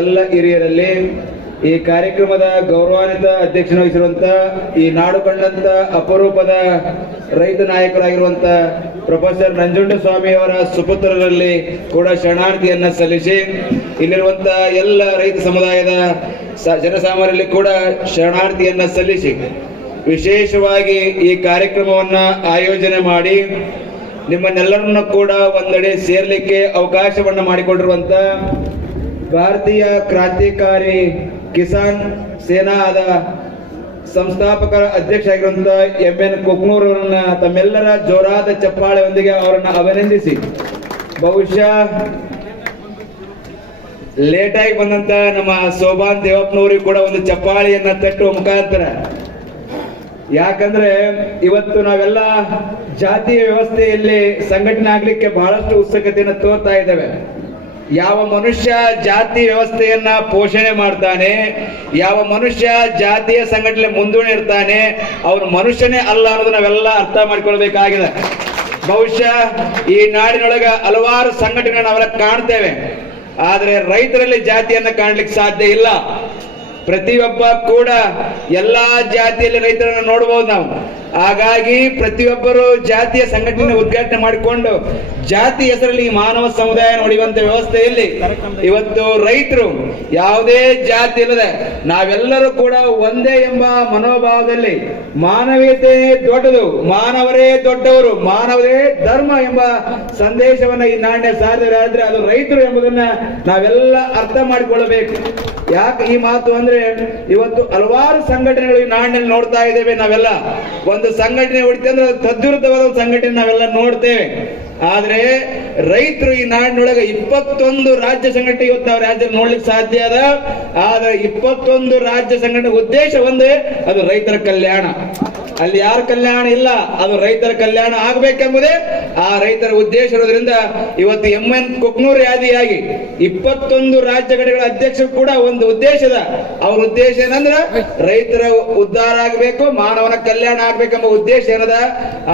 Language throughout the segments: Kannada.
ಎಲ್ಲ ಹಿರಿಯರಲ್ಲಿ ಈ ಕಾರ್ಯಕ್ರಮದ ಗೌರವಾನ್ವಿತ ಅಧ್ಯಕ್ಷನ ವಹಿಸಿರುವಂತ ಈ ನಾಡು ಕಂಡಂತ ಅಪರೂಪದ ರೈತ ನಾಯಕರಾಗಿರುವಂತ ಪ್ರೊಫೆಸರ್ ನಂಜುಂಡಸ್ವಾಮಿ ಅವರ ಸುಪುತ್ರರಲ್ಲಿ ಕೂಡ ಶರಣಾರ್ಥಿಯನ್ನ ಸಲ್ಲಿಸಿ ಇಲ್ಲಿರುವಂತ ಎಲ್ಲ ರೈತ ಸಮುದಾಯದ ಜನಸಾಮಾನ್ಯರಲ್ಲಿ ಕೂಡ ಶರಣಾರ್ಥಿಯನ್ನ ಸಲ್ಲಿಸಿ ವಿಶೇಷವಾಗಿ ಈ ಕಾರ್ಯಕ್ರಮವನ್ನ ಆಯೋಜನೆ ಮಾಡಿ ನಿಮ್ಮನ್ನೆಲ್ಲರನ್ನ ಕೂಡ ಒಂದೆಡೆ ಸೇರ್ಲಿಕ್ಕೆ ಅವಕಾಶವನ್ನ ಮಾಡಿಕೊಂಡಿರುವಂತ ಭಾರತೀಯ ಕ್ರಾಂತಿಕಾರಿ ಕಿಸಾನ್ ಸೇನಾದ ಸಂಸ್ಥಾಪಕ ಅಧ್ಯಕ್ಷ ಆಗಿರುವಂತಹ ಎಂ.ಎನ್. ಕುಕ್ನೂರ್ ಅವರನ್ನ ತಮ್ಮೆಲ್ಲರ ಜೋರಾದ ಚಪ್ಪಾಳೆಯೊಂದಿಗೆ ಅವರನ್ನ ಅಭಿನಂದಿಸಿ, ಬಹುಶಃ ಲೇಟ್ ಆಗಿ ಬಂದಂತ ನಮ್ಮ ಸೋಬಾನ್ ದೇವಪ್ಪನವರಿಗೆ ಕೂಡ ಒಂದು ಚಪ್ಪಾಳೆಯನ್ನ ತಟ್ಟುವ ಮುಖಾಂತರ, ಯಾಕಂದ್ರೆ ಇವತ್ತು ನಾವೆಲ್ಲ ಜಾತಿಯ ವ್ಯವಸ್ಥೆಯಲ್ಲಿ ಸಂಘಟನೆ ಆಗ್ಲಿಕ್ಕೆ ಬಹಳಷ್ಟು ಉತ್ಸುಕತೆಯನ್ನು ತೋರ್ತಾ ಇದ್ದೇವೆ. ಯಾವ ಮನುಷ್ಯ ಜಾತಿ ವ್ಯವಸ್ಥೆಯನ್ನ ಪೋಷಣೆ ಮಾಡ್ತಾನೆ, ಯಾವ ಮನುಷ್ಯ ಜಾತಿಯ ಸಂಘಟನೆ ಮುಂದೂಣಿ ಇರ್ತಾನೆ, ಅವನು ಮನುಷ್ಯನೇ ಅಲ್ಲ ಅನ್ನೋದು ನಾವೆಲ್ಲ ಅರ್ಥ ಮಾಡ್ಕೊಳ್ಬೇಕಾಗಿದೆ. ಬಹುಶಃ ಈ ನಾಡಿನೊಳಗ ಹಲವಾರು ಸಂಘಟನೆ ನಾವೆಲ್ಲ ಕಾಣ್ತೇವೆ, ಆದ್ರೆ ರೈತರಲ್ಲಿ ಜಾತಿಯನ್ನ ಕಾಣ್ಲಿಕ್ಕೆ ಸಾಧ್ಯ ಇಲ್ಲ. ಪ್ರತಿಯೊಬ್ಬ ಕೂಡ ಎಲ್ಲಾ ಜಾತಿಯಲ್ಲಿ ರೈತರನ್ನ ನೋಡಬಹುದು ನಾವು. ಹಾಗಾಗಿ ಪ್ರತಿಯೊಬ್ಬರು ಜಾತಿಯ ಸಂಘಟನೆ ಉದ್ಘಾಟನೆ ಮಾಡಿಕೊಂಡು ಜಾತಿ ಹೆಸರಲ್ಲಿ ಈ ಮಾನವ ಸಮುದಾಯ ನೋಡುವಂತ ವ್ಯವಸ್ಥೆಯಲ್ಲಿ ಇವತ್ತು ರೈತರು ಯಾವುದೇ ಜಾತಿ ಇಲ್ಲದೆ ನಾವೆಲ್ಲರೂ ಕೂಡ ಒಂದೇ ಎಂಬ ಮನೋಭಾವದಲ್ಲಿ ಮಾನವೀಯತೆ ದೊಡ್ಡದು, ಮಾನವರೇ ದೊಡ್ಡವರು, ಮಾನವರೇ ಧರ್ಮ ಎಂಬ ಸಂದೇಶವನ್ನ ಈ ನಾಣ್ಯ ಸಾರಿದರೆ ಅದು ರೈತರು ಎಂಬುದನ್ನ ನಾವೆಲ್ಲ ಅರ್ಥ ಮಾಡಿಕೊಳ್ಳಬೇಕು. ಯಾಕೆ ಈ ಮಾತು ಅಂದ್ರೆ ಇವತ್ತು ಹಲವಾರು ಸಂಘಟನೆಗಳು ಈ ನಾಡಿನಲ್ಲಿ ನೋಡ್ತಾ ಇದ್ದೇವೆ. ನಾವೆಲ್ಲ ಒಂದು ಸಂಘಟನೆ ಹೊಡಿತೆ ಅಂದ್ರೆ ತದ್ವಿರುದ್ಧವಾದ ಒಂದು ಸಂಘಟನೆ ನಾವೆಲ್ಲ ನೋಡ್ತೇವೆ. ಆದ್ರೆ ರೈತರು ಈ ನಾಡಿನೊಳಗೆ 21 ರಾಜ್ಯ ಸಂಘಟನೆ ಇವತ್ತು ನಾವು ರಾಜ್ಯದಲ್ಲಿ ನೋಡ್ಲಿಕ್ಕೆ ಸಾಧ್ಯ ಅದ. ಆದ್ರೆ 21 ರಾಜ್ಯ ಸಂಘಟನೆ ಉದ್ದೇಶ ಒಂದೇ, ಅದು ರೈತರ ಕಲ್ಯಾಣ. ಅಲ್ಲಿ ಯಾರ ಕಲ್ಯಾಣ ಇಲ್ಲ, ಅದು ರೈತರ ಕಲ್ಯಾಣ ಆಗ್ಬೇಕೆಂಬುದೇ ಆ ರೈತರ ಉದ್ದೇಶ ಇರೋದ್ರಿಂದ ಇವತ್ತು ಎಂ.ಎನ್. ಕುಕ್ನೂರ್ ಯಾದಿಯಾಗಿ 21 ರಾಜ್ಯ ಘಟಕಗಳ ಅಧ್ಯಕ್ಷರು ಕೂಡ ಒಂದು ಉದ್ದೇಶದ, ಅವ್ರ ಉದ್ದೇಶ ಏನಂದ್ರ ರೈತರ ಉದ್ಧಾರ ಆಗ್ಬೇಕು, ಮಾನವನ ಕಲ್ಯಾಣ ಆಗ್ಬೇಕೆಂಬ ಉದ್ದೇಶ ಏನದ,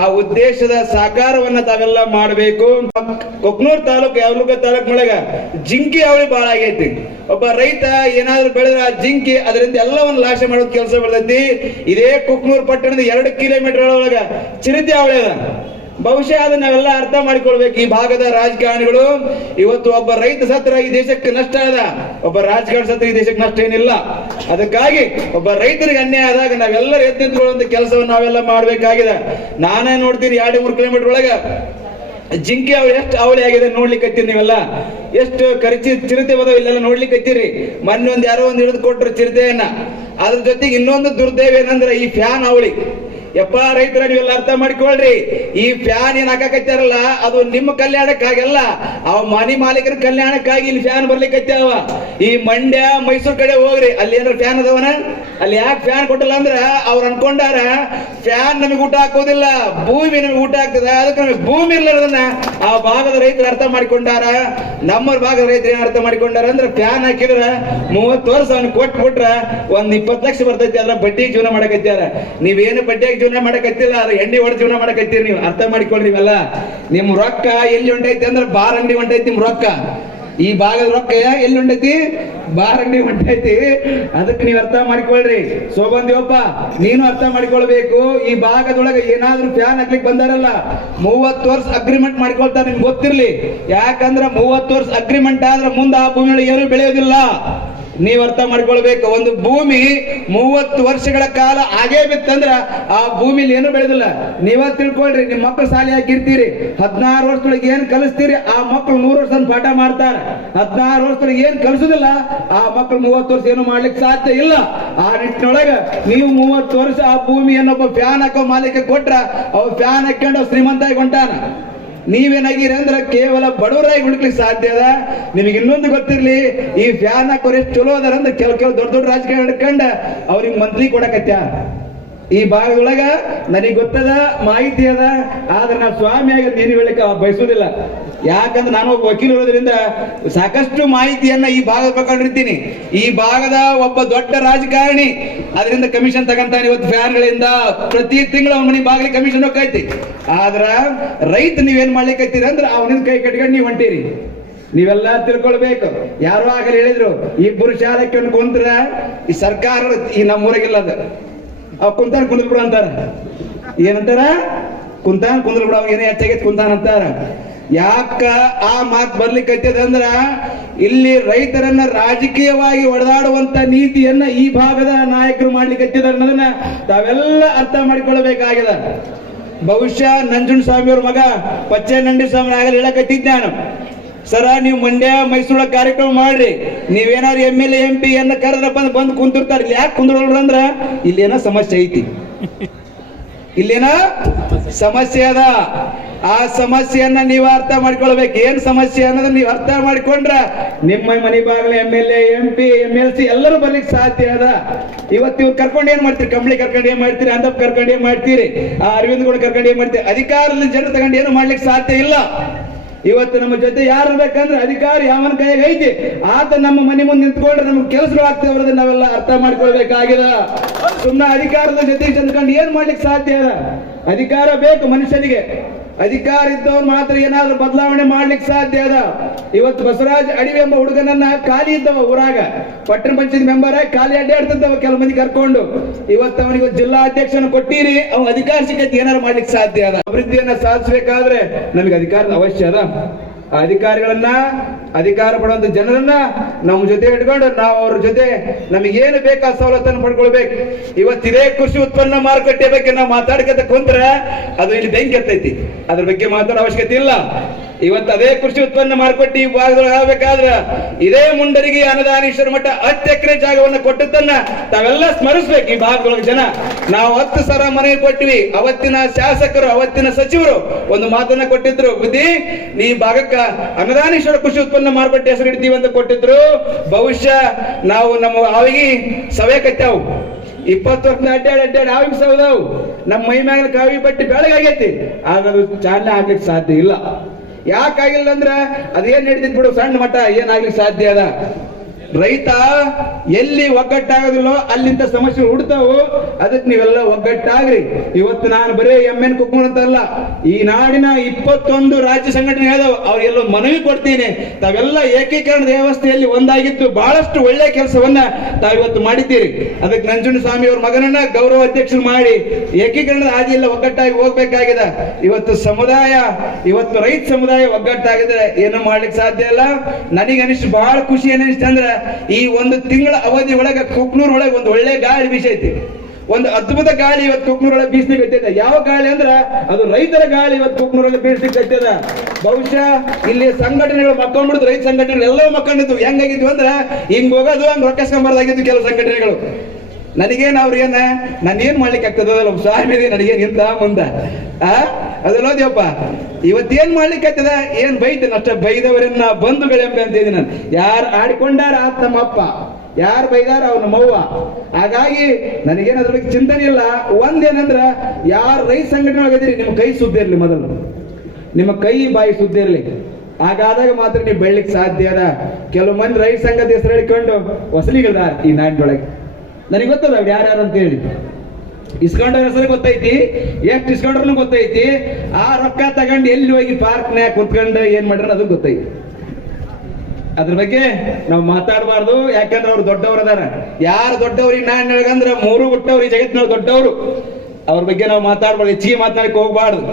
ಆ ಉದ್ದೇಶದ ಸಾಕಾರವನ್ನ ತಾವೆಲ್ಲ ಮಾಡಬೇಕು. ಕುಕ್ನೂರ್ ತಾಲೂಕು ಯಾವಲುಗ ತಾಲೂಕ್ ಒಳಗ ಜಿಂಕಿ ಅವಳಿ ಬಹಳ ಆಗೈತಿ. ಒಬ್ಬ ರೈತ ಏನಾದ್ರೂ ಬೆಳೆದ್ರ ಆ ಜಿಂಕಿ ಅದರಿಂದ ಎಲ್ಲವನ್ನು ನಾಶ ಮಾಡೋದ್ ಕೆಲಸ ಬರ್ತೈತಿ. ಇದೇ ಕುಕ್ನೂರ್ ಪಟ್ಟಣದ 2 ಕಿಲೋಮೀಟರ್ ಒಳಗ ಚಿರತೆ ಅವಳಿ ಅದ. ಬಹುಶಃ ಅದನ್ನ ನಾವೆಲ್ಲ ಅರ್ಥ ಮಾಡಿಕೊಳ್ಬೇಕು. ಈ ಭಾಗದ ರಾಜಕಾರಣಿಗಳು ಇವತ್ತು ಒಬ್ಬ ರೈತ ಸತ್ರ ಈ ದೇಶಕ್ಕೆ ನಷ್ಟ ಅದ, ಒಬ್ಬ ರಾಜಕಾರಣ ಸತ್ರ ಈ ದೇಶಕ್ಕೆ ನಷ್ಟ ಏನಿಲ್ಲ. ಅದಕ್ಕಾಗಿ ಒಬ್ಬ ರೈತರಿಗೆ ಅನ್ಯಾಯ ಆದಾಗ ನಾವೆಲ್ಲರೂ ಎದ್ದು ನಿಂತ್ಕೊಳ್ಳುವಂತ ಕೆಲಸವನ್ನು ನಾವೆಲ್ಲ ಮಾಡ್ಬೇಕಾಗಿದೆ. ನಾನೇ ನೋಡ್ತೀನಿ 2-3 ಕಿಲೋಮೀಟರ್ ಒಳಗ ಜಿಂಕೆ ಅವಳು ಎಷ್ಟು ಅವಳಿ ಆಗಿದೆ ನೋಡ್ಲಿಕ್ಕೆ ಹತ್ತೀರಿ. ನೀವೆಲ್ಲ ಎಷ್ಟು ಕರಿಚಿ ಚಿರತೆ ಬದವು ಇಲ್ಲೆಲ್ಲ ನೋಡ್ಲಿಕ್ಕೆ ಹತ್ತೀರಿ. ಮೊನ್ನೆ ಯಾರೋ ಒಂದು ಹಿಡಿದು ಕೊಟ್ರು ಚಿರತೆಯನ್ನ. ಅದ್ರ ಜೊತೆಗೆ ಇನ್ನೊಂದು ದುರ್ದೈವ ಏನಂದ್ರೆ ಈ ಫ್ಯಾನ್ ಅವಳಿ. ಯಪ್ಪ ರೈತರ ನೀವೆಲ್ಲ ಅರ್ಥ ಮಾಡಿಕೊಳ್ರಿ, ಈ ಫ್ಯಾನ್ ಏನ್ ಹಾಕಕತ್ತಾರಲ್ಲ ಅದು ನಿಮ್ಮ ಕಲ್ಯಾಣಕ್ಕಾಗಲ್ಲ, ಅವ ಮನಿ ಮಾಲೀಕರ ಕಲ್ಯಾಣಕ್ಕಾಗಿ ಇಲ್ಲಿ ಫ್ಯಾನ್ ಬರ್ಲಿಕ್ಕೆ ಹತ್ತಾವ. ಈ ಮಂಡ್ಯ ಮೈಸೂರು ಕಡೆ ಹೋಗ್ರಿ, ಅಲ್ಲಿ ಏನಾರ ಫ್ಯಾನ್ ಅದಾವನ? ಅಲ್ಲಿ ಯಾಕೆ ಫ್ಯಾನ್ ಕೊಟ್ಟಿಲ್ಲ ಅಂದ್ರ ಅವ್ರು ಅನ್ಕೊಂಡಾರ ಫ್ಯಾನ್ ನಮಗೆ ಊಟ ಹಾಕೋದಿಲ್ಲ, ಭೂಮಿ ನಮಗೆ ಊಟ ಆಗ್ತದ, ಅದಕ್ಕೆ ನಮಗೆ ಭೂಮಿ ಇಲ್ಲದನ್ನ ಆ ಭಾಗದ ರೈತರು ಅರ್ಥ ಮಾಡಿಕೊಂಡಾರ. ನಮ್ಮ ಭಾಗದ ರೈತರು ಏನ್ ಅರ್ಥ ಮಾಡಿಕೊಂಡಾರ ಅಂದ್ರೆ ಫ್ಯಾನ್ ಹಾಕಿದ್ರ 30 ವರ್ಷ ಅವ್ನಿಗೆ ಕೊಟ್ಬಿಟ್ರ ಒಂದ್ 20 ಲಕ್ಷ ಬರ್ತೈತಿ, ಅದ್ರ ಬಡ್ಡಿ ಜೀವನ ಮಾಡಕತ್ಯಾರ. ನೀವೇನು ಬಡ್ಡಿಯಾಗಿ ಜೀವನ ಮಾಡಕತ್ತಿಲ್ಲ, ಅದ್ರ ಎಣ್ಣೆ ಹೊಡೆದು ಜೀವನ ಮಾಡಕತ್ತೀರಿ. ನೀವು ಅರ್ಥ ಮಾಡಿಕೊಳ್ರಿ. ನೀವೆಲ್ಲ ನಿಮ್ ರೊಕ್ಕ ಎಲ್ಲಿ ಹೊಂಟೈತಿ ಅಂದ್ರೆ ಬಾರ್ ಅಂಗಡಿ ಹೊಂಟೈತಿ. ನಿಮ್ ರೊಕ್ಕ ಈ ಭಾಗದ ರೊಕ್ಕ ಎಲ್ಲಿ ಹೊಂಟೈತಿ? ಬಾರ್ ಅಂಗಡಿ ಹೊಂಟೈತಿ. ಅದಕ್ಕೆ ನೀವ್ ಅರ್ಥ ಮಾಡಿಕೊಳ್ರಿ. ಸೋಬಂದಿವಪ್ಪ ನೀನು ಅರ್ಥ ಮಾಡಿಕೊಳ್ಬೇಕು. ಈ ಭಾಗದೊಳಗೆ ಏನಾದ್ರೂ ಫ್ಯಾನ್ ಹಾಕ್ಲಿಕ್ಕೆ ಬಂದಾರಲ್ಲ 30 ವರ್ಷ ಅಗ್ರಿಮೆಂಟ್ ಮಾಡ್ಕೊಳ್ತಾರೆ. ನಿಮ್ಗೆ ಗೊತ್ತಿರ್ಲಿ, ಯಾಕಂದ್ರೆ 30 ವರ್ಷ ಅಗ್ರಿಮೆಂಟ್ ಆದ್ರೆ ಮುಂದೆ ಆ ಭೂಮಿ ಏನು ಬೆಳೆಯೋದಿಲ್ಲ. ನೀವ್ ಅರ್ಥ ಮಾಡ್ಕೊಳ್ಬೇಕು. ಒಂದು ಭೂಮಿ 30 ವರ್ಷಗಳ ಕಾಲ ಆಗೇ ಬಿತ್ತಂದ್ರ ಆ ಭೂಮಿಲಿ ಏನು ಬೆಳೆದಿಲ್ಲ. ನೀವ ತಿಳ್ಕೊಳ್ರಿ. ನಿಮ್ ಮಕ್ಕಳು ಶಾಲೆ ಹಾಕಿರ್ತೀರಿ, 16 ವರ್ಷದೊಳಗೆ ಏನ್ ಕಲಿಸ್ತೀರಿ ಆ ಮಕ್ಕಳು 100 ವರ್ಷ ಪಾಠ ಮಾಡ್ತಾರೆ. 16 ವರ್ಷದೊಳಗೆ ಏನ್ ಕಲಿಸುದಿಲ್ಲ ಆ ಮಕ್ಕಳು 30 ವರ್ಷ ಏನು ಮಾಡ್ಲಿಕ್ಕೆ ಸಾಧ್ಯ ಇಲ್ಲ. ಆ ನಿಟ್ಟಿನೊಳಗ ನೀವು 30 ವರ್ಷ ಆ ಭೂಮಿಯನ್ನೊಬ್ಬ ಫ್ಯಾನ್ ಹಾಕೋ ಮಾಲೀಕ ಕೊಟ್ರ ಅವ್ ಫ್ಯಾನ್ ಹಾಕೊಂಡು ಶ್ರೀಮಂತ ಆಗಿ ಹೊಂಟಾನ. ನೀವೇನಾಗಿರಿ ಅಂದ್ರೆ ಕೇವಲ ಬಡವರಾಗಿ ಉಳ್ಲಿಕ್ಕೆ ಸಾಧ್ಯ ಅದ. ನಿಮಗೆ ಇನ್ನೊಂದು ಗೊತ್ತಿರ್ಲಿ, ಈ ಫ್ಯಾನ್ ಹಾಕೋರು ಎಷ್ಟು ಚಲೋ ಅದಾರ ಅಂದ್ರೆ ಕೆಲವು ದೊಡ್ಡ ರಾಜಕೀಯ ಹಿಡ್ಕೊಂಡ ಅವ್ರಿಗೆ ಮಂತ್ರಿ ಕೊಡಕತ್ಯ. ಈ ಭಾಗದೊಳಗ ನನಗೆ ಗೊತ್ತದ, ಮಾಹಿತಿ ಅದ, ಆದ್ರೆ ನಾವು ಸ್ವಾಮಿಯಾಗಿ ನೀನು ಹೇಳಲಿಕ್ಕೆ ಬಯಸುವುದಿಲ್ಲ. ಯಾಕಂದ್ರೆ ನಾನು ಒಬ್ಬ ವಕೀಲ ಇರೋದ್ರಿಂದ ಸಾಕಷ್ಟು ಮಾಹಿತಿಯನ್ನ ಈ ಭಾಗದ ಪ್ರಕರಣ. ಈ ಭಾಗದ ಒಬ್ಬ ದೊಡ್ಡ ರಾಜಕಾರಣಿ ಅದರಿಂದ ಕಮಿಷನ್ ತಗೊಂತಾನೆ. ಇವತ್ತು ಫ್ಯಾನ್ಗಳಿಂದ ಪ್ರತಿ ತಿಂಗಳು ಅವನ ಮನೆ ಬಾಗಿಲಿಗೆ ಕಮಿಷನ್ ಹೋಗ್ತೈತಿ. ಆದ್ರ ರೈತ ನೀವೇನ್ ಮಾಡ್ಲಿಕ್ಕೆ ಅಂದ್ರೆ ಅವನಿಂದ ಕೈ ಕಟ್ಕೊಂಡು ನೀವು ಹೊಂಟೀರಿ. ನೀವೆಲ್ಲ ತಿಳ್ಕೊಳ್ಬೇಕು. ಯಾರೋ ಆಗಲಿ ಹೇಳಿದ್ರು, ಇಬ್ಬರು ಶಾಲೆಗೆ ಕುಂತ್ರ ಈ ಸರ್ಕಾರ ಈ ನಮ್ಮೂರಾಗಿಲ್ಲ ಅದು, ಅವ್ ಕುಂತಾನ ಕುಂದ್ರ ಬಿಡು ಅಂತಾರ. ಏನಂತಾರ? ಕುಂತಾನ ಕುಂದ್ರ ಬಿಡು, ಅವ್ ಏನೇ ಹೆಚ್ಚಾಗೈತಿ ಕುಂತಾನ ಅಂತಾರ. ಯಾಕ ಆ ಮಾತು ಬರ್ಲಿಕ್ಕಂದ್ರ ಇಲ್ಲಿ ರೈತರನ್ನ ರಾಜಕೀಯವಾಗಿ ಹೊಡೆದಾಡುವಂತ ನೀತಿಯನ್ನ ಈ ಭಾಗದ ನಾಯಕರು ಮಾಡ್ಲಿಕ್ಕೆ ಅನ್ನೋದನ್ನ ತಾವೆಲ್ಲ ಅರ್ಥ ಮಾಡಿಕೊಳ್ಳಬೇಕಾಗಿದೆ. ಬಹುಶಃ ನಂಜುಂಡಸ್ವಾಮಿ ಅವ್ರ ಮಗ ಪಚ್ಚನಂಡಿ ಸ್ವಾಮಿ ಆಗಲಿ ಹೇಳಕತ್ತಿದ್ದೆ ನಾನು, ಸರ ನೀವು ಮಂಡ್ಯ ಮೈಸೂರ ಕಾರ್ಯಕ್ರಮ ಮಾಡ್ರಿ, ನೀವೇನಾದ್ರು MLA MP ಕರೆದ್ರಪ್ಪ ಬಂದು ಕುಂತಿರ್ತಾರೆ. ಇಲ್ಲಿ ಯಾಕೆ ಕುಂದ್ರಲ್ರ ಅಂದ್ರ ಇಲ್ಲೇನೋ ಸಮಸ್ಯೆ ಐತಿ, ಇಲ್ಲೇನೋ ಸಮಸ್ಯೆ ಅದ. ಆ ಸಮಸ್ಯೆಯನ್ನ ನೀವು ಅರ್ಥ ಮಾಡ್ಕೊಳ್ಬೇಕು. ಏನ್ ಸಮಸ್ಯೆ ಅನ್ನೋದನ್ನ ನೀವು ಅರ್ಥ ಮಾಡ್ಕೊಂಡ್ರ ನಿಮ್ಮ ಮನೆ ಬಾಗಿಲ MLA MP MLC ಎಲ್ಲರೂ ಬರ್ಲಿಕ್ಕೆ ಸಾಧ್ಯ ಅದ. ಇವತ್ತು ಇವ್ರು ಕರ್ಕೊಂಡು ಏನ್ ಮಾಡ್ತೀರಿ? ಕಂಬಳಿ ಕರ್ಕೊಂಡು ಏನ್ ಮಾಡ್ತೀರಿ? ಅಂದಪ್ ಕರ್ಕೊಂಡು ಏನ್ ಮಾಡ್ತೀರಿ? ಆ ಅರವಿಂದ್ ಕೂಡ ಕರ್ಕೊಂಡು ಏನ್ ಮಾಡ್ತೀರಿ? ಅಧಿಕಾರದಲ್ಲಿ ಜನರು ತಗೊಂಡು ಏನು ಮಾಡ್ಲಿಕ್ಕೆ ಸಾಧ್ಯ ಇಲ್ಲ. ಇವತ್ತು ನಮ್ಮ ಜೊತೆ ಯಾರು ಬೇಕಂದ್ರೆ ಅಧಿಕಾರ ಯಾವನ ಕೈಯಾಗ ಐತಿ ಆತ ನಮ್ಮ ಮನೆ ಮುಂದೆ ನಿಂತ್ಕೊಂಡ್ರೆ ನಮ್ಗೆ ಕೆಲಸಗಳು ಆಗ್ತವೆ. ನಾವೆಲ್ಲ ಅರ್ಥ ಮಾಡ್ಕೊಳ್ಬೇಕಾಗಿದೆ. ಸುಮ್ಮನೆ ಅಧಿಕಾರದ ಜೊತೆ ಚಂದ್ಕೊಂಡು ಏನ್ ಮಾಡ್ಲಿಕ್ಕೆ ಸಾಧ್ಯ ಅದ? ಅಧಿಕಾರ ಬೇಕು ಮನುಷ್ಯನಿಗೆ. ಅಧಿಕಾರ ಇದ್ದವ್ರು ಮಾತ್ರ ಏನಾದ್ರೂ ಬದಲಾವಣೆ ಮಾಡ್ಲಿಕ್ಕೆ ಸಾಧ್ಯ ಅದ. ಇವತ್ತು ಬಸವರಾಜ್ ಅಡಿವೆ ಎಂಬ ಹುಡುಗನನ್ನ ಖಾಲಿ ಇದ್ದವ ಊರಾಗ ಪಟ್ಟಣ ಪಂಚಾಯತ್ ಮೆಂಬರ್ ಆಗಿ ಖಾಲಿ ಅಡ್ಡಾಡ್ತಿದ್ದವ ಕೆಲ ಮಂದಿ ಕರ್ಕೊಂಡು. ಇವತ್ತು ಅವನಿಗೆ ಜಿಲ್ಲಾ ಅಧ್ಯಕ್ಷನ ಕೊಟ್ಟಿರಿ, ಅವ್ ಅಧಿಕಾರ ಸಿಕ್ಕೈತಿ ಏನಾರು ಮಾಡ್ಲಿಕ್ಕೆ ಸಾಧ್ಯ ಅದ. ಅಭಿವೃದ್ಧಿಯನ್ನ ಸಾಧಿಸಬೇಕಾದ್ರೆ ನಮಗೆ ಅಧಿಕಾರದ ಅವಶ್ಯ ಅದ. ಆ ಅಧಿಕಾರಿಗಳನ್ನ, ಅಧಿಕಾರ ಪಡುವಂತ ಜನರನ್ನ ನಮ್ಮ ಜೊತೆ ಇಟ್ಕೊಂಡು ನಾವು ಅವ್ರ ಜೊತೆ ನಮಗೇನು ಬೇಕಾದ ಸವಲತ್ತನ್ನು ಪಡ್ಕೊಳ್ಬೇಕು. ಇವತ್ತಿದೇ ಕೃಷಿ ಉತ್ಪನ್ನ ಮಾರುಕಟ್ಟೆ ಬಗ್ಗೆ ನಾವು ಮಾತಾಡ್ಕತ ಕುಂತ್ರೆ ಅದು ಇಲ್ಲಿ ಬೆಂಕಿ ಎತ್ತೈತಿ, ಅದ್ರ ಬಗ್ಗೆ ಮಾತಾಡೋ ಅವಶ್ಯಕತೆ ಇಲ್ಲ. ಇವತ್ತು ಅದೇ ಕೃಷಿ ಉತ್ಪನ್ನ ಮಾರುಕಟ್ಟೆ ಈ ಭಾಗದೊಳಗೆ ಆಗ್ಬೇಕಾದ್ರ ಇದೇ ಮುಂಡರಿಗೆ ಅನ್ನದಾನೇಶ್ವರ ಮಠ 10 ಎಕರೆ ಜಾಗವನ್ನು ಕೊಟ್ಟದನ್ನ ತಾವೆಲ್ಲ ಸ್ಮರಿಸ್ಬೇಕು. ಈ ಭಾಗದೊಳಗೆ ಜನ ನಾವು 10 ಸಾವಿರ ಮನೆ ಕೊಟ್ಟಿವಿ. ಅವತ್ತಿನ ಶಾಸಕರು, ಅವತ್ತಿನ ಸಚಿವರು ಒಂದು ಮಾತನ್ನ ಕೊಟ್ಟಿದ್ರು, ಬುದ್ಧಿ ಈ ಭಾಗಕ್ಕ ಅನ್ನದಾನೇಶ್ವರ ಕೃಷಿ ಉತ್ಪನ್ನ ಮಾರುಕಟ್ಟೆ ಹೆಸರು ಇಡ್ತೀವಿ ಅಂತ ಕೊಟ್ಟಿದ್ರು. ಬಹುಶಃ ನಾವು ನಮ್ಮ ಆವಿಗೆ ಸವೆ ಕಟ್ಟಾವು 20 ವರ್ಷ ಅಡ್ಡಾಡಿ ಆವಿಗೆ ಸವದಾವು. ನಮ್ಮ ಮೈ ಮ್ಯಾಗ ಕಾವಿ ಬಟ್ಟಿ ಬೆಳಗಾಗೈತಿ, ಆದ್ರೆ ಅದು ಚಾಲನೆ ಆಗ್ಲಿಕ್ಕೆ ಸಾಧ್ಯ ಇಲ್ಲ. ಯಾಕಾಗಿಲ್ಲ ಅಂದ್ರ ಅದೇನ್ ನಡೀತಿದ್ ಬಿಡು, ಸಣ್ಣ ಮಠ ಏನಾಗ್ಲಿಕ್ಕೆ ಸಾಧ್ಯ ಅದ? ರೈತ ಎಲ್ಲಿ ಒಗ್ಗಟ್ಟಾಗೋದಿಲ್ಲೋ ಅಲ್ಲಿಂದ ಸಮಸ್ಯೆಗಳು ಹುಡ್ತಾವು. ಅದಕ್ಕೆ ನೀವೆಲ್ಲ ಒಗ್ಗಟ್ಟಾಗ್ರಿ. ಇವತ್ತು ನಾನು ಬರೀ MN ಕುಕ್ಮೂರ್ ಅಂತಲ್ಲ, ಈ ನಾಡಿನ 21 ರಾಜ್ಯ ಸಂಘಟನೆ ಹೇಳಿದವು, ಅವ್ರಿಗೆಲ್ಲ ಮನವಿ ಕೊಡ್ತೀನಿ, ತಾವೆಲ್ಲ ಏಕೀಕರಣದ ವ್ಯವಸ್ಥೆಯಲ್ಲಿ ಒಂದಾಗಿದ್ದು ಬಹಳಷ್ಟು ಒಳ್ಳೆ ಕೆಲಸವನ್ನ ತಾವಿವತ್ತು ಮಾಡಿದ್ದೀರಿ. ಅದಕ್ಕೆ ನಂಜುಂಡಸ್ವಾಮಿ ಅವ್ರ ಮಗನನ್ನ ಗೌರವ ಅಧ್ಯಕ್ಷರು ಮಾಡಿ ಏಕೀಕರಣದ ಹಾದಿಯೆಲ್ಲ ಒಗ್ಗಟ್ಟಾಗಿ ಹೋಗ್ಬೇಕಾಗಿದೆ. ಇವತ್ತು ಸಮುದಾಯ, ಇವತ್ತು ರೈತ ಸಮುದಾಯ ಒಗ್ಗಟ್ಟಾಗಿದ್ರೆ ಏನು ಮಾಡ್ಲಿಕ್ಕೆ ಸಾಧ್ಯ ಇಲ್ಲ. ನನಗನಿಷ್ಟು ಬಹಳ ಖುಷಿ ಏನಿಷ್ಟ ಅಂದ್ರೆ ಈ ಒಂದು ತಿಂಗಳ ಅವಧಿ ಒಳಗೆ ಕುಕ್ನೂರ್ ಒಳಗೆ ಒಂದು ಒಳ್ಳೆ ಗಾಳಿ ಬೀಸೈತಿ, ಒಂದು ಅದ್ಭುತ ಗಾಳಿ ಇವತ್ತು ಕುಕ್ನೂರೊಳಗೆ ಬೀಸ್ಲಿಕ್ಕೆ. ಯಾವ ಗಾಳಿ ಅಂದ್ರ ಅದು ರೈತರ ಗಾಳಿ ಇವತ್ತು ಕುಕ್ನೂರಲ್ಲಿ ಬೀಸ್ಲಿಕ್ಕೆ. ಬಹುಶಃ ಇಲ್ಲಿ ಸಂಘಟನೆಗಳು ಮಕ್ಕೊಂಡ್ಬಿಡುದು, ರೈತ ಸಂಘಟನೆಗಳು ಎಲ್ಲವೂ ಮಕ್ಕೊಂಡಿದ್ವು. ಹೆಂಗಾಗಿದ್ವು ಅಂದ್ರ ಹಿಂಗ್ ಹೋಗೋದು, ಹಂಗ್ ರೊಕ್ಕಸ್ಕೊಂಬಾರ್ದಾಗಿದ್ದು ಕೆಲವು ಸಂಘಟನೆಗಳು. ನನಗೇನು ಅವ್ರಿಗೇನ ನಾನು ಏನ್ ಮಾಡ್ಲಿಕ್ಕೆ ಆಗ್ತದ? ಸ್ವಾಮಿ ನನಗೇನ್ ಇಂತ ಮುಂದ ಅದಲ್ಲ ದೇವಪ್ಪ, ಇವತ್ತೇನ್ ಮಾಡ್ಲಿಕ್ಕೆ ಆಗ್ತದ? ಏನ್ ಬೈತೇನೆ ಅಷ್ಟೇ, ಬೈದವರನ್ನ ಬಂಧುಗಳೆಂಬ ಅಂತ ಇದ್ದೀನಿ ನಾನು. ಯಾರು ಆಡಿಕೊಂಡಾರ ಆತ ನಮ್ಮಪ್ಪ, ಯಾರು ಬೈದಾರ ಅವ್ರ ನಮ್ಮವ್ವ. ಹಾಗಾಗಿ ನನಗೇನು ಅದ್ರ ಬಗ್ಗೆ ಚಿಂತನೆ ಇಲ್ಲ. ಒಂದೇನಂದ್ರ ಯಾರು ರೈತ ಸಂಘಟನೆ ಆಗಿದ್ದೀರಿ ನಿಮ್ಮ ಕೈ ಸುದ್ದಿ ಇರ್ಲಿ, ಮೊದಲು ನಿಮ್ಮ ಕೈ ಬಾಯಿ ಸುದ್ದಿ ಇರ್ಲಿ. ಹಾಗಾದಾಗ ಮಾತ್ರ ನೀವು ಬೆಳ್ಳಿಕ್ ಸಾಧ್ಯ ಅದ. ಕೆಲವು ಮಂದಿ ರೈತ ಸಂಘದ ಹೆಸರು ಹೇಳಿಕೊಂಡು ಹೊಸಲಿಗಳ್ದಾರ ಈ ನಾಡಿನೊಳಗೆ. ನನಗೆ ಗೊತ್ತದ ಅವ್ರು ಯಾರ್ಯಾರು ಅಂತ ಹೇಳಿ. ಇಸ್ಕೊಂಡ್ರ ಹೆಸರು ಗೊತ್ತೈತಿ, ಎಷ್ಟು ಇಸ್ಕೊಂಡ್ರು ಗೊತ್ತೈತಿ. ಆ ರೊಕ್ಕ ತಗೊಂಡು ಎಲ್ಲಿ ಹೋಗಿ ಪಾರ್ಕ್ನ್ಯಾಗ ಕುತ್ಕೊಂಡು ಏನ್ ಮಾಡ್ರ ಅದು ಗೊತ್ತೈತಿ. ಅದ್ರ ಬಗ್ಗೆ ನಾವು ಮಾತಾಡಬಾರ್ದು, ಯಾಕಂದ್ರೆ ಅವ್ರು ದೊಡ್ಡವ್ರು ಅದಾರ. ಯಾರು ದೊಡ್ಡವ್ರಿಗೆ ನಾನ್ ಹೇಳ್ಕಂದ್ರ 3 ಹುಟ್ಟವ್ರು ಈ ಜಗತ್ತಿನವ್ರು ದೊಡ್ಡವರು. ಅವ್ರ ಬಗ್ಗೆ ನಾವು ಮಾತಾಡ್ಬಾರ್ದು, ಹೆಚ್ಚಿಗೆ ಮಾತಾಡಕ್ಕೆ ಹೋಗ್ಬಾರ್ದು.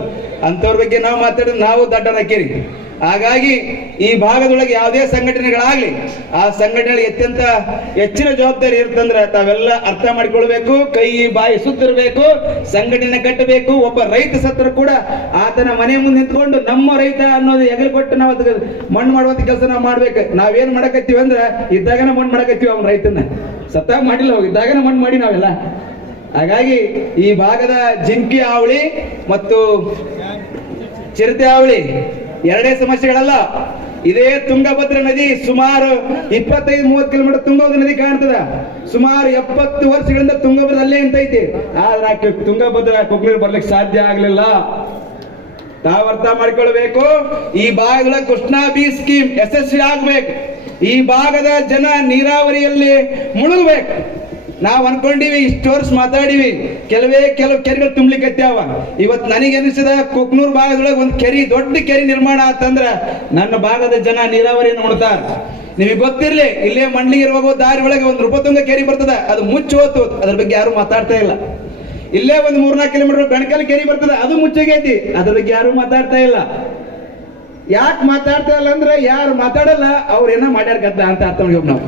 ಅಂತವ್ರ ಬಗ್ಗೆ ನಾವು ಮಾತಾಡಿದ್ರೆ ನಾವು ದಡ್ಡರಾಕಿರಿ. ಹಾಗಾಗಿ ಈ ಭಾಗದೊಳಗೆ ಯಾವುದೇ ಸಂಘಟನೆಗಳಾಗ್ಲಿ ಆ ಸಂಘಟನೆಗಳಿಗೆ ಅತ್ಯಂತ ಹೆಚ್ಚಿನ ಜವಾಬ್ದಾರಿ ಇರ್ತಂದ್ರೆ ತಾವೆಲ್ಲ ಅರ್ಥ ಮಾಡಿಕೊಳ್ಬೇಕು. ಕೈ ಬಾಯಿ ಸುತ್ತಿರ್ಬೇಕು, ಸಂಘಟನೆ ಕಟ್ಟಬೇಕು. ಒಬ್ಬ ರೈತ ಸತ್ರ ಕೂಡ ಆತನ ಮನೆ ಮುಂದೆ ನಿಂತ್ಕೊಂಡು ನಮ್ಮ ರೈತ ಅನ್ನೋದು ಎಗಲ್ ಕೊಟ್ಟು ನಾವು ಅದಕ್ಕೆ ಮಣ್ಣು ಮಾಡುವಂತ ಕೆಲಸ ನಾವು ಮಾಡ್ಬೇಕು. ನಾವೇನ್ ಮಾಡಕತ್ತೀವಿ ಅಂದ್ರ ಇದ್ದಾಗನ ಮಣ್ಣು ಮಾಡಕತ್ತೀವಿ, ಅವ್ನ ರೈತನ ಸತ್ತಾಗ ಮಾಡಿಲ್ಲ, ಹೋಗಿ ಇದ್ದಾಗನ ಮಣ್ಣು ಮಾಡಿ ನಾವೆಲ್ಲ. ಹಾಗಾಗಿ ಈ ಭಾಗದ ಜಿಂಕಿ ಹಾವಳಿ ಮತ್ತು ಚಿರತೆ ಹಾವಳಿ ಎರಡೇ ಸಮಸ್ಯೆಗಳಲ್ಲ. ಇದೇ ತುಂಗಭದ್ರಾ ನದಿ ಸುಮಾರು 25-30 ಕಿಲೋಮೀಟರ್ ತುಂಗಭದ್ರಾ ನದಿ ಕಾಣ್ತದ. ಸುಮಾರು 70 ವರ್ಷಗಳಿಂದ ತುಂಗಭದ್ರಾ ಅಲ್ಲೇ ನಿಂತೈತಿ. ಆದ್ರೆ ತುಂಗಭದ್ರಾ ಕುಕ್ನೂರು ಬರ್ಲಿಕ್ಕೆ ಸಾಧ್ಯ ಆಗ್ಲಿಲ್ಲ. ತಾವು ಅರ್ಥ ಮಾಡ್ಕೊಳ್ಬೇಕು. ಈ ಭಾಗದ ಕೃಷ್ಣಾ ಬಿ ಸ್ಕೀಮ್ ಯಶಸ್ವಿ ಆಗ್ಬೇಕು. ಈ ಭಾಗದ ಜನ ನೀರಾವರಿಯಲ್ಲಿ ಮುಳುಗಬೇಕು. ನಾವ್ ಅನ್ಕೊಂಡಿವಿ ಇಷ್ಟು ವರ್ಷ ಮಾತಾಡಿವಿ, ಕೆಲವು ಕೆರೆಗಳು ತುಂಬ್ಲಿಕ್ಕತ್ಯಾವ. ಇವತ್ತು ನನಗೆ ಅನಿಸಿದ ಕುಕ್ನೂರ್ ಭಾಗದೊಳಗೆ ಒಂದು ದೊಡ್ಡ ಕೆರೆ ನಿರ್ಮಾಣ ಆತಂದ್ರ ನನ್ನ ಭಾಗದ ಜನ ನೀರಾವರಿಯನ್ನು ನೋಡ್ತಾರ. ನಿಮಗೆ ಗೊತ್ತಿರ್ಲಿ, ಇಲ್ಲೇ ಮಂಡ್ಲಿಗೆ ಹೋಗೋ ದಾರಿ ಒಳಗೆ ಒಂದು ರೂಪತುಂಗ ಕೆರೆ ಬರ್ತದ, ಅದು ಮುಚ್ಚಿ ಹೋತು, ಅದ್ರ ಬಗ್ಗೆ ಯಾರು ಮಾತಾಡ್ತಾ ಇಲ್ಲ. ಇಲ್ಲೇ ಒಂದು 3-4 ಕಿಲೋಮೀಟರ್ ಬೆಣಕಲ್ ಕೆರೆ ಬರ್ತದ, ಅದು ಮುಚ್ಚೋಗೈತಿ, ಅದ್ರ ಬಗ್ಗೆ ಯಾರು ಮಾತಾಡ್ತಾ ಇಲ್ಲ. ಯಾಕೆ ಮಾತಾಡ್ತಾ ಇಲ್ಲ ಅಂದ್ರೆ ಯಾರು ಮಾತಾಡಲ್ಲ, ಅವ್ರು ಏನೋ ಮಾಡ್ಯಾರ ಗದ್ದ ಅಂತ ಅರ್ಥ ಮಾಡ್ಬೇಕು. ನಾವು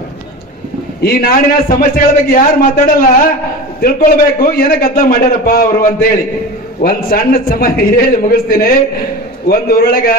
ಈ ನಾಡಿನ ಸಮಸ್ಯೆಗಳ ಬಗ್ಗೆ ಯಾರು ಮಾತಾಡಲ್ಲ, ತಿಳ್ಕೊಳ್ಬೇಕು ಏನೋ ಗದ್ದ ಮಾಡ್ಯಾರಪ್ಪ ಅವರು ಅಂತ ಹೇಳಿ. ಒಂದ್ ಸಣ್ಣ ಸಮಯ ಹೇಳಿ ಮುಗಿಸ್ತೀನಿ. ಒಂದು ಊರೊಳಗ